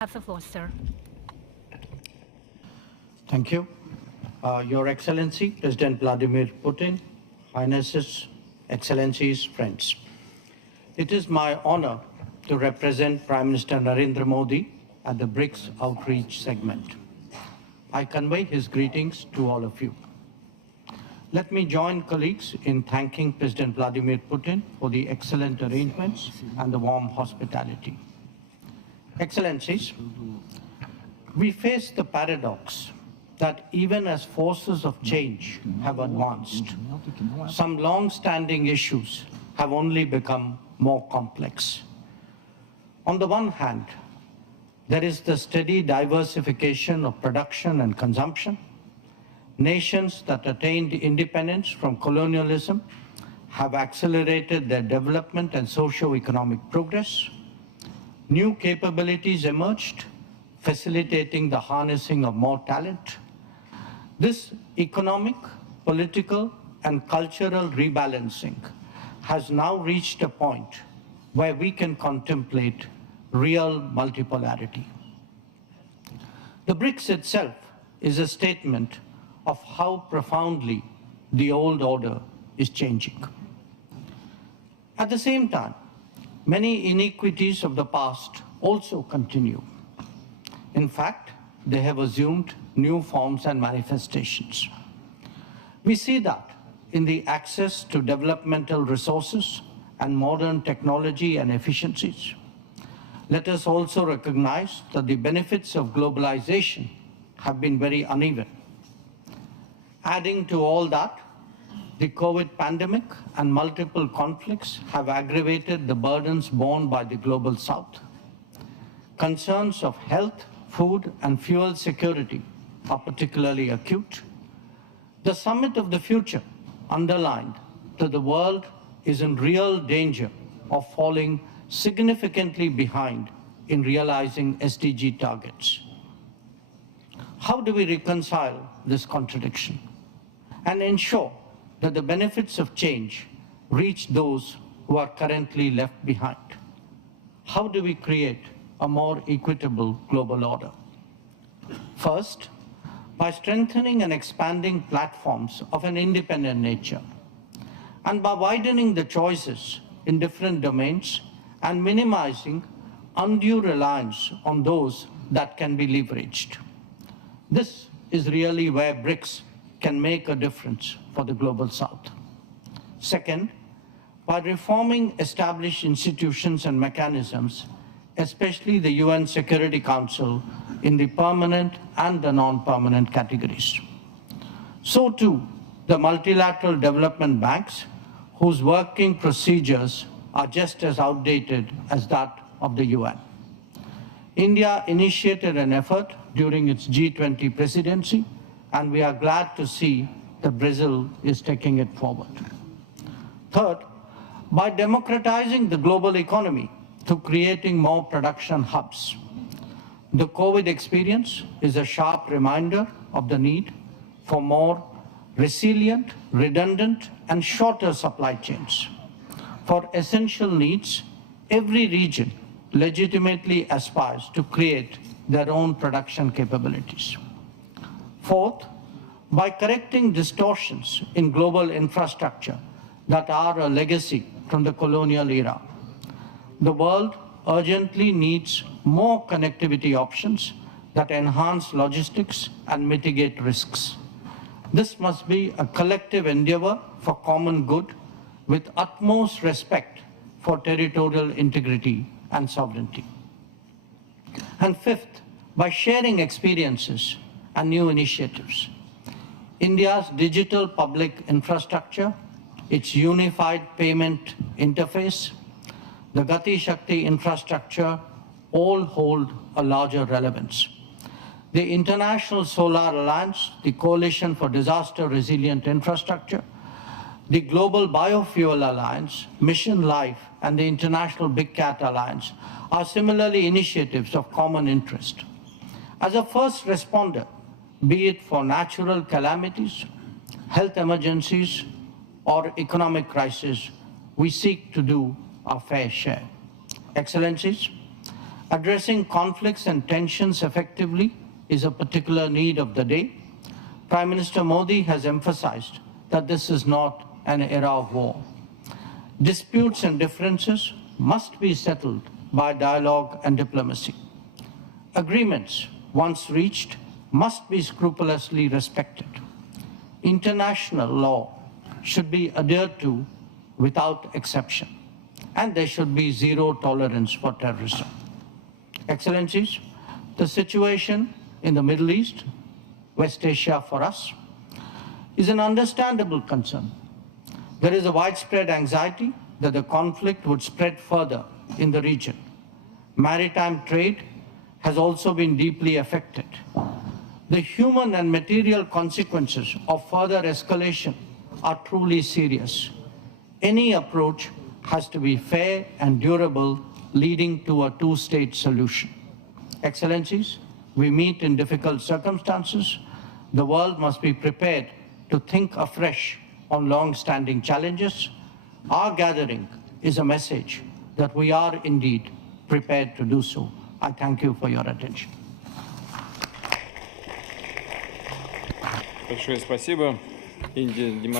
Have the floor, sir. Thank you. Your Excellency, President Vladimir Putin, Highnesses, Excellencies, friends. It is my honor to represent Prime Minister Narendra Modi at the BRICS outreach segment. I convey his greetings to all of you. Let me join colleagues in thanking President Vladimir Putin for the excellent arrangements and the warm hospitality. Excellencies, we face the paradox that even as forces of change have advanced, some long-standing issues have only become more complex. On the one hand, there is the steady diversification of production and consumption. Nations that attained independence from colonialism have accelerated their development and socio-economic progress. New capabilities emerged, facilitating the harnessing of more talent. This economic, political, and cultural rebalancing has now reached a point where we can contemplate real multipolarity. The BRICS itself is a statement of how profoundly the old order is changing. At the same time, many inequities of the past also continue. In fact, they have assumed new forms and manifestations. We see that in the access to developmental resources and modern technology and efficiencies. Let us also recognize that the benefits of globalization have been very uneven. Adding to all that, the COVID pandemic and multiple conflicts have aggravated the burdens borne by the global South. Concerns of health, food, and fuel security are particularly acute. The Summit of the Future underlined that the world is in real danger of falling significantly behind in realizing SDG targets. How do we reconcile this contradiction and ensure that the benefits of change reach those who are currently left behind? How do we create a more equitable global order? First, by strengthening and expanding platforms of an independent nature, and by widening the choices in different domains and minimizing undue reliance on those that can be leveraged. This is really where BRICS can make a difference for the global South. Second, by reforming established institutions and mechanisms, especially the UN Security Council in the permanent and the non-permanent categories. So too, the multilateral development banks, whose working procedures are just as outdated as that of the UN. India initiated an effort during its G20 presidency, and we are glad to see that Brazil is taking it forward. Third, by democratizing the global economy through creating more production hubs. The COVID experience is a sharp reminder of the need for more resilient, redundant, and shorter supply chains. For essential needs, every region legitimately aspires to create their own production capabilities. Fourth, by correcting distortions in global infrastructure that are a legacy from the colonial era. The world urgently needs more connectivity options that enhance logistics and mitigate risks. This must be a collective endeavor for common good with utmost respect for territorial integrity and sovereignty. And fifth, by sharing experiences and new initiatives. India's digital public infrastructure, its unified payment interface, the Gati Shakti infrastructure all hold a larger relevance. The International Solar Alliance, the Coalition for Disaster Resilient Infrastructure, the Global Biofuel Alliance, Mission Life, and the International Big Cat Alliance are similarly initiatives of common interest. As a first responder, be it for natural calamities, health emergencies, or economic crisis, we seek to do our fair share. Excellencies, Addressing conflicts and tensions effectively is a particular need of the day. Prime Minister Modi has emphasized that this is not an era of war. Disputes and differences must be settled by dialogue and diplomacy. Agreements, once reached, must be scrupulously respected. International law should be adhered to without exception, and there should be zero tolerance for terrorism. Excellencies, the situation in the Middle East, West Asia for us, is an understandable concern. There is a widespread anxiety that the conflict would spread further in the region. Maritime trade has also been deeply affected. The human and material consequences of further escalation are truly serious. Any approach has to be fair and durable, leading to a two-state solution. Excellencies, we meet in difficult circumstances. The world must be prepared to think afresh on long-standing challenges. Our gathering is a message that we are indeed prepared to do so. I thank you for your attention. Большое спасибо. Индия демонстрирует